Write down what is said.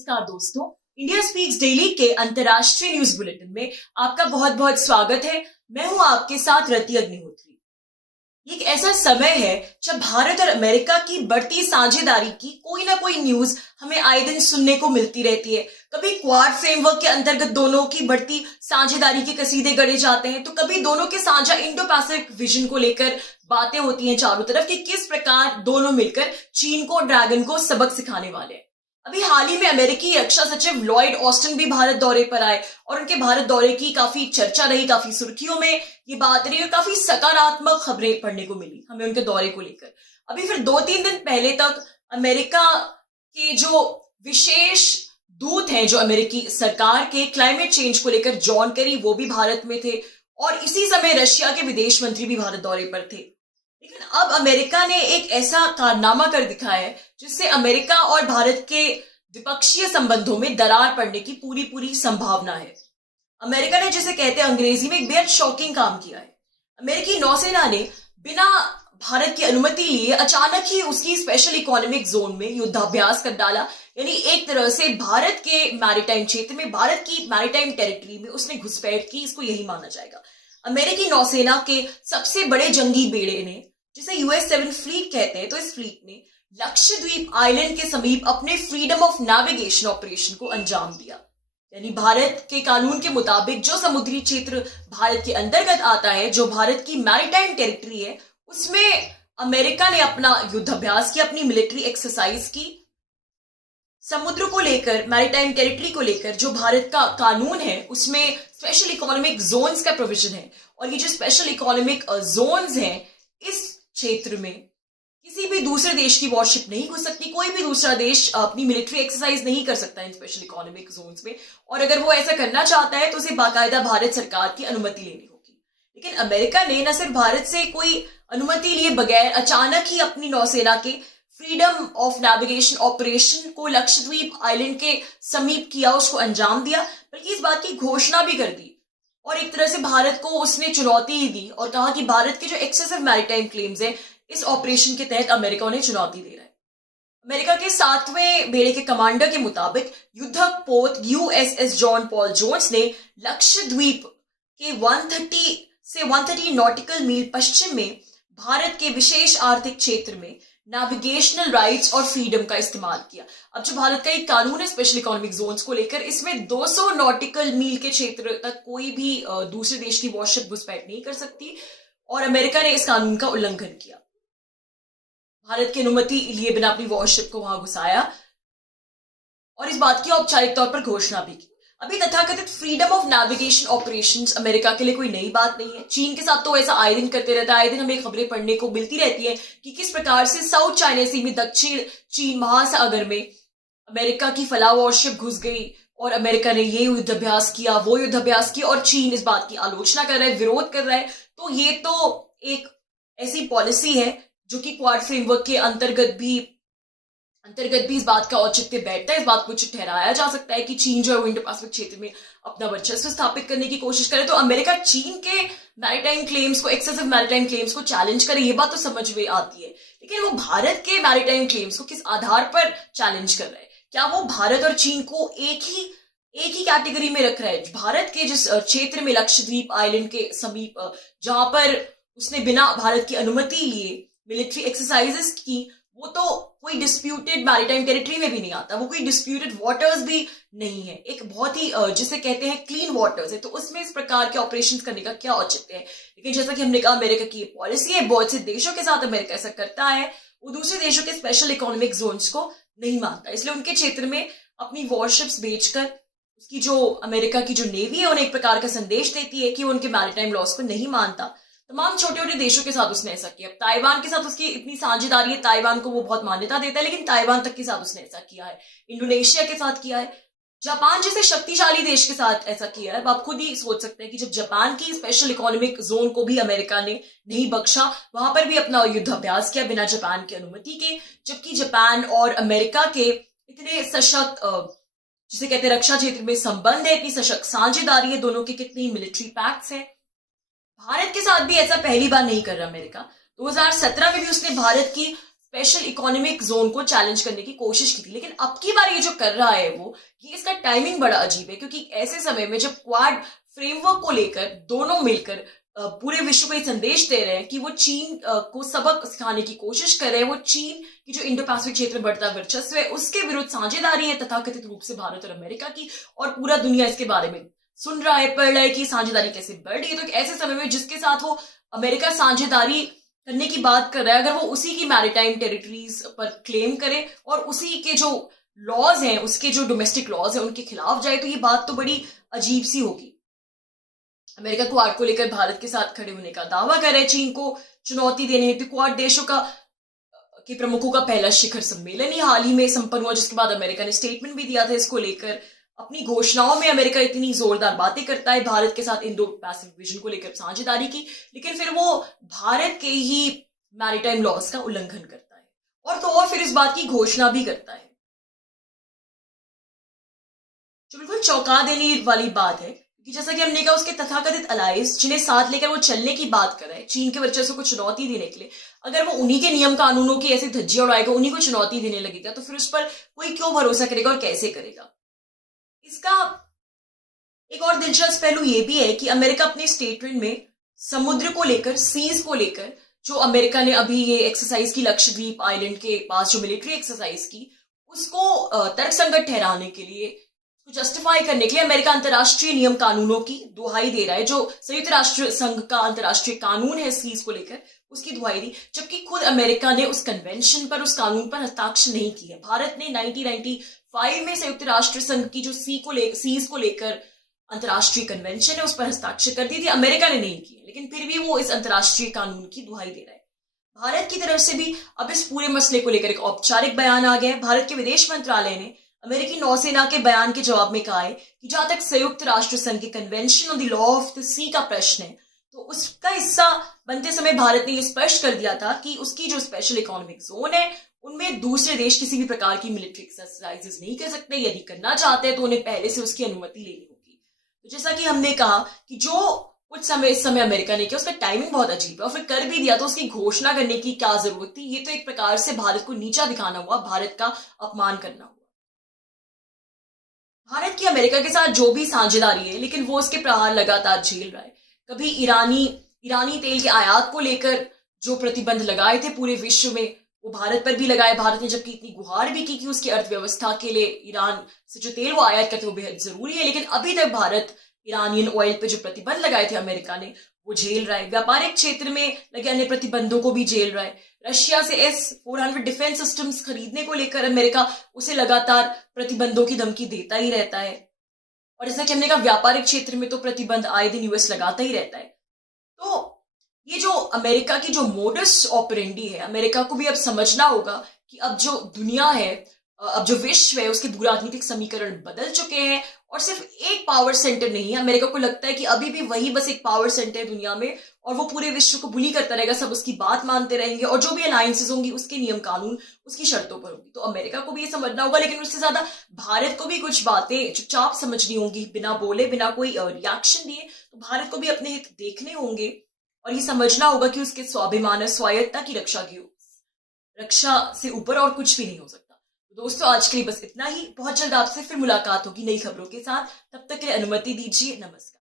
नमस्कार दोस्तों, India speaks daily के अंतर्राष्ट्रीय न्यूज बुलेटिन में आपका बहुत बहुत स्वागत है। मैं हूं आपके साथ रति अग्निहोत्री। ये एक ऐसा समय है जब भारत और अमेरिका की बढ़ती साझेदारी की कोई ना कोई न्यूज हमें आए दिन सुनने को मिलती रहती है। कभी क्वाड फ्रेमवर्क के अंतर्गत दोनों की बढ़ती साझेदारी के कसीदे गढ़े जाते हैं, तो कभी दोनों के साझा इंडो पैसिफिक विजन को लेकर बातें होती हैं चारों तरफ कि किस प्रकार दोनों मिलकर चीन को, ड्रैगन को सबक सिखाने वाले हैं। अभी हाल ही में अमेरिकी रक्षा सचिव लॉयड ऑस्टिन भी भारत दौरे पर आए और उनके भारत दौरे की काफी चर्चा रही, काफी सुर्खियों में ये बात रही और काफी सकारात्मक खबरें पढ़ने को मिली हमें उनके दौरे को लेकर। अभी फिर 2-3 दिन पहले तक अमेरिका के जो विशेष दूत हैं, जो अमेरिकी सरकार के क्लाइमेट चेंज को लेकर, जॉन केरी, वो भी भारत में थे और इसी समय रशिया के विदेश मंत्री भी भारत दौरे पर थे। लेकिन अब अमेरिका ने एक ऐसा कारनामा कर दिखाया है जिससे अमेरिका और भारत के द्विपक्षीय संबंधों में दरार पड़ने की पूरी संभावना है। अमेरिका ने, जिसे कहते हैं अंग्रेजी में, एक बेहद शॉकिंग काम किया है। अमेरिकी नौसेना ने बिना भारत की अनुमति लिए अचानक ही उसकी स्पेशल इकोनॉमिक जोन में युद्धाभ्यास कर डाला। यानी एक तरह से भारत के मैरीटाइम क्षेत्र में, भारत की मैरीटाइम टेरिटरी में उसने घुसपैठ की, इसको यही माना जाएगा। अमेरिकी नौसेना के सबसे बड़े जंगी बेड़े ने, जिसे US-7 फ्लीट कहते हैं, तो इस फ्लीट ने लक्षद्वीप आइलैंड के समीप अपने फ्रीडम ऑफ नेविगेशन ऑपरेशन को अंजाम दिया। यानी भारत के कानून के मुताबिक जो समुद्री क्षेत्र भारत के अंतर्गत आता है, जो भारत की मैरीटाइम टेरिटरी है, उसमें अमेरिका ने अपना युद्धाभ्यास किया, अपनी मिलिट्री एक्सरसाइज की। समुद्र को लेकर, मैरीटाइम टेरिटरी को लेकर जो भारत का कानून है उसमें स्पेशल इकोनॉमिक जोन्स का प्रोविजन है और ये जो स्पेशल इकोनॉमिक जोन्स हैं, इस क्षेत्र में किसी भी दूसरे देश की वॉरशिप नहीं घुस सकती, कोई भी दूसरा देश अपनी मिलिट्री एक्सरसाइज नहीं कर सकता इन स्पेशल इकोनॉमिक जोन्स में, और अगर वो ऐसा करना चाहता है तो उसे बाकायदा भारत सरकार की अनुमति लेनी होगी। लेकिन अमेरिका ने न सिर्फ भारत से कोई अनुमति लिए बगैर अचानक ही अपनी नौसेना के फ्रीडम ऑफ नेविगेशन ऑपरेशन को लक्षद्वीप आइलैंड के समीप किया, उसको अंजाम दिया, बल्कि इस बात की घोषणा भी कर दी और एक तरह से भारत को उसने चुनौती ही दी और कहा कि भारत के जो एक्सेसिव मैरीटाइम क्लेम्स हैं, इस ऑपरेशन के तहत अमेरिका उन्हें चुनौती दे रहा है। अमेरिका के 7वें बेड़े के कमांडर के मुताबिक युद्धक पोत USS जॉन पॉल जोन्स ने लक्षद्वीप के 130 से 130 नॉटिकल मील पश्चिम में भारत के विशेष आर्थिक क्षेत्र में नेविगेशनल राइट्स और फ्रीडम का इस्तेमाल किया। अब जो भारत का एक कानून है स्पेशल इकोनॉमिक जोन्स को लेकर, इसमें 200 नॉटिकल मील के क्षेत्र तक कोई भी दूसरे देश की वॉरशिप घुसपैठ नहीं कर सकती और अमेरिका ने इस कानून का उल्लंघन किया। भारत की अनुमति लिए बिना अपनी वॉरशिप को वहां घुसाया और इस बात की औपचारिक तौर पर घोषणा भी की। अभी तथाकथित freedom of navigation operations America के लिए कोई नई बात नहीं है। चीन के साथ तो ऐसा आए दिन करते रहता है, आए दिन हमें खबरें पढ़ने को मिलती रहती है कि किस प्रकार से साउथ चाइना सी में, दक्षिण चीन महासागर में अमेरिका की फलाह वॉरशिप घुस गई और अमेरिका ने ये युद्धाभ्यास किया, वो युद्धाभ्यास किया और चीन इस बात की आलोचना कर रहा है, विरोध कर रहा है। तो ये तो एक ऐसी पॉलिसी है जो कि क्वाड फ्रेमवर्क के अंतर्गत भी इस बात का औचित्य बैठता है। इस बात को ठहराया जा सकता है कि चीन जो है वो इंडो पैसिफिक क्षेत्र में अपना वर्चस्व स्थापित करने की कोशिश करे, तो अमेरिका चीन के मैरीटाइम क्लेम्स को, एक्सेसिव मैरीटाइम क्लेम्स को चैलेंज करे, ये बात तो समझ में आती है। लेकिन वो भारत के मैरीटाइम क्लेम्स को किस आधार पर चैलेंज कर रहा है? क्या वो भारत और चीन को एक ही कैटेगरी में रख रहा है? भारत के जिस क्षेत्र में, लक्षद्वीप आइलैंड के समीप, जहां पर उसने बिना भारत की अनुमति लिए मिलिट्री एक्सरसाइजेस की, वो तो कोई डिस्प्यूटेड मैरीटाइम टेरिटरी में भी नहीं आता, वो कोई डिस्प्यूटेड वाटर्स भी नहीं है, एक बहुत ही जिसे कहते हैं क्लीन वाटर्स है, तो उसमें इस प्रकार के ऑपरेशंस करने का क्या औचित्य है? लेकिन जैसा कि हमने कहा, अमेरिका की पॉलिसी है, बहुत से देशों के साथ अमेरिका ऐसा करता है, वो दूसरे देशों के स्पेशल इकोनॉमिक जोन्स को नहीं मानता, इसलिए उनके क्षेत्र में अपनी वॉरशिप्स बेचकर उसकी जो अमेरिका की जो नेवी है उन्हें एक प्रकार का संदेश देती है कि वो उनके मैरीटाइम लॉस को नहीं मानता। तमाम छोटे देशों के साथ उसने ऐसा किया। ताइवान के साथ उसकी इतनी साझेदारी है, ताइवान को वो बहुत मान्यता देता है, लेकिन ताइवान तक के साथ उसने ऐसा किया है। इंडोनेशिया के साथ किया है, जापान जैसे शक्तिशाली देश के साथ ऐसा किया है। आप खुद ही सोच सकते हैं कि जब जापान की स्पेशल इकोनॉमिक जोन को भी अमेरिका ने नहीं बख्शा, वहां पर भी अपना युद्धाभ्यास किया बिना जापान की अनुमति के, जबकि जापान और अमेरिका के इतने सशक्त, जिसे कहते हैं रक्षा क्षेत्र में संबंध है, इतनी सशक्त साझेदारी है, दोनों के कितनी मिलिट्री पैक्ट्स हैं। भारत के साथ भी ऐसा पहली बार नहीं कर रहा अमेरिका। 2017 में भी उसने भारत की स्पेशल इकोनॉमिक जोन को चैलेंज करने की कोशिश की थी। लेकिन अब की बार ये जो कर रहा है ये इसका टाइमिंग बड़ा अजीब है, क्योंकि ऐसे समय में जब क्वाड फ्रेमवर्क को लेकर दोनों मिलकर पूरे विश्व को ये संदेश दे रहे हैं कि वो चीन को सबक सिखाने की कोशिश कर रहे हैं, वो चीन की जो इंडो पैसिफिक क्षेत्र में बढ़ता वर्चस्व है उसके विरुद्ध साझेदारी है तथाकथित रूप से भारत और अमेरिका की, और पूरा दुनिया इसके बारे में सुन रहा है, पढ़ रहा है कि साझेदारी कैसे बढ़ रही है। तो एक ऐसे समय में जिसके साथ वो अमेरिका साझेदारी करने की बात कर रहा है, अगर वो उसी की मैरिटाइम टेरिटरीज पर क्लेम करे और उसी के जो लॉज हैं, उसके जो डोमेस्टिक लॉज हैं उनके खिलाफ जाए, तो ये बात तो बड़ी अजीब सी होगी। अमेरिका क्वाड को लेकर भारत के साथ खड़े होने का दावा कर रहे हैं, चीन को चुनौती देने हेतु क्वाड देशों के प्रमुखों का पहला शिखर सम्मेलन ही हाल ही में संपन्न हुआ, जिसके बाद अमेरिका ने स्टेटमेंट भी दिया था इसको लेकर। अपनी घोषणाओं में अमेरिका इतनी जोरदार बातें करता है भारत के साथ इंडो पैसिफिक विजन को लेकर साझेदारी की, लेकिन फिर वो भारत के ही मैरीटाइम लॉज का उल्लंघन करता है, और तो और फिर इस बात की घोषणा भी करता है। जो बिल्कुल चौंका देने वाली बात है कि जैसा कि हमने कहा, उसके तथाकथित अलाइज जिन्हें साथ लेकर वो चलने की बात कर रहा है चीन के वर्चस्व को चुनौती देने के लिए, अगर वो उन्हीं के नियम कानूनों की ऐसी धज्जियां उड़ाएगा, उन्हीं को चुनौती देने लगेगा, तो फिर उस पर कोई क्यों भरोसा करेगा और कैसे करेगा। इसका एक और दिलचस्प पहलू ये भी है कि अमेरिका अपने स्टेटमेंट में समुद्र को लेकर, सीज को लेकर, जो अमेरिका ने अभी ये एक्सरसाइज की लक्षद्वीप आइलैंड के पास जो मिलिट्री एक्सरसाइज की, उसको तर्कसंगत ठहराने के लिए, जस्टिफाई करने के लिए अमेरिका अंतर्राष्ट्रीय नियम कानूनों की दुहाई दे रहा है। जो संयुक्त राष्ट्र संघ का अंतर्राष्ट्रीय कानून है सीज को लेकर, उसकी दुहाई दी, जबकि खुद अमेरिका ने उस कन्वेंशन पर, उस कानून पर हस्ताक्षर नहीं किया। भारत ने 1995 में संयुक्त राष्ट्र संघ की जो सीज को लेकर अंतर्राष्ट्रीय कन्वेंशन है उस पर हस्ताक्षर कर दी थी, अमेरिका ने नहीं किया, लेकिन फिर भी वो इस अंतर्राष्ट्रीय कानून की दुहाई दे रहा है। भारत की तरफ से भी अब इस पूरे मसले को लेकर एक औपचारिक बयान आ गया है। भारत के विदेश मंत्रालय ने अमेरिकी नौसेना के बयान के जवाब में कहा है कि जहां तक संयुक्त राष्ट्र संघ के convention on the law of the sea का प्रश्न है, तो उसका हिस्सा बनते समय भारत ने यह स्पष्ट कर दिया था कि उसकी जो स्पेशल इकोनॉमिक जोन है उनमें दूसरे देश किसी भी प्रकार की मिलिट्री एक्सरसाइजेस नहीं कर सकते। यदि करना चाहते हैं तो उन्हें पहले से उसकी अनुमति लेनी होगी। तो जैसा कि हमने कहा कि जो कुछ समय इस समय अमेरिका ने किया, उसका टाइमिंग बहुत अजीब है, और फिर कर भी दिया तो उसकी घोषणा करने की क्या जरूरत थी। ये तो एक प्रकार से भारत को नीचा दिखाना हुआ, भारत का अपमान करना हुआ। भारत की अमेरिका के साथ जो भी साझेदारी है, लेकिन वो उसके प्रहार लगातार झेल रहा है। कभी ईरानी तेल के आयात को लेकर जो प्रतिबंध लगाए थे पूरे विश्व में, वो भारत पर भी लगाए। भारत ने जबकि इतनी गुहार भी की कि उसकी अर्थव्यवस्था के लिए ईरान से जो तेल वो आयात करते वो बेहद जरूरी है, लेकिन अभी तक भारत ईरानियन ऑयल पे जो प्रतिबंध लगाए थे अमेरिका ने, वो झेल रहा है। व्यापारिक क्षेत्र में लगे अन्य प्रतिबंधों को भी झेल रहा है। रशिया से S-400 डिफेंस सिस्टम्स खरीदने को लेकर अमेरिका उसे लगातार प्रतिबंधों की धमकी देता ही रहता है, और जैसा कि हमने कहा व्यापारिक क्षेत्र में तो प्रतिबंध आए दिन यूएस लगाता ही रहता है। तो ये जो अमेरिका की जो मोडस ऑपरेंडी है, अमेरिका को भी अब समझना होगा कि अब जो दुनिया है, अब जो विश्व है, उसके भू राजनीतिक समीकरण बदल चुके हैं, और सिर्फ एक पावर सेंटर नहीं है। अमेरिका को लगता है कि अभी भी वही बस एक पावर सेंटर है दुनिया में, और वो पूरे विश्व को बुली करता रहेगा, सब उसकी बात मानते रहेंगे, और जो भी अलायंसेस होंगी उसके नियम कानून उसकी शर्तों पर होगी। तो अमेरिका को भी ये समझना होगा, लेकिन उससे ज्यादा भारत को भी कुछ बातें चुपचाप समझनी होंगी, बिना बोले, बिना कोई रिएक्शन दिए। तो भारत को भी अपने हित देखने होंगे, और ये समझना होगा कि उसके स्वाभिमान और स्वायत्ता की रक्षा से ऊपर और कुछ भी नहीं हो सकता। तो दोस्तों, आज के लिए बस इतना ही। बहुत जल्द आपसे फिर मुलाकात होगी नई खबरों के साथ। तब तक के लिए अनुमति दीजिए। नमस्कार।